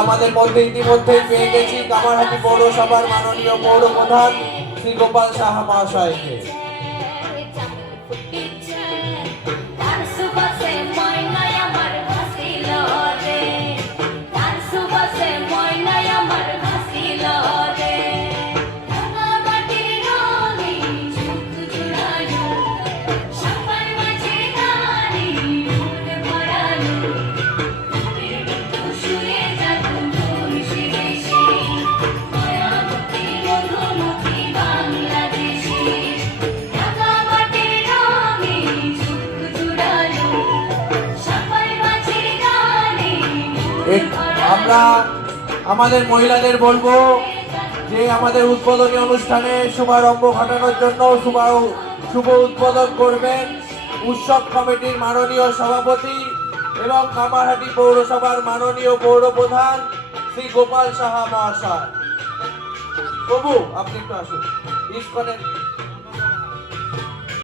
আমাদের মধ্যে ইতিমধ্যেই পেয়ে গেছি কামারহাটি পৌরসভার মাননীয় পৌর প্রধান শ্রী গোপাল সাহা মহাশয়কে। আমরা আমাদের মহিলাদের বলবো যে আমাদের উদ্বোধনী অনুষ্ঠানে শুভারম্ভ ঘটানোর জন্য শুভ উদ্বোধন করবেন উৎসব কমিটির মাননীয় সভাপতি এবং কামারহাটি পৌরসভার মাননীয় পৌর প্রধান শ্রী গোপাল সাহা মহাশয়। প্রভু আপনি একটু আসুন। ইস্কনের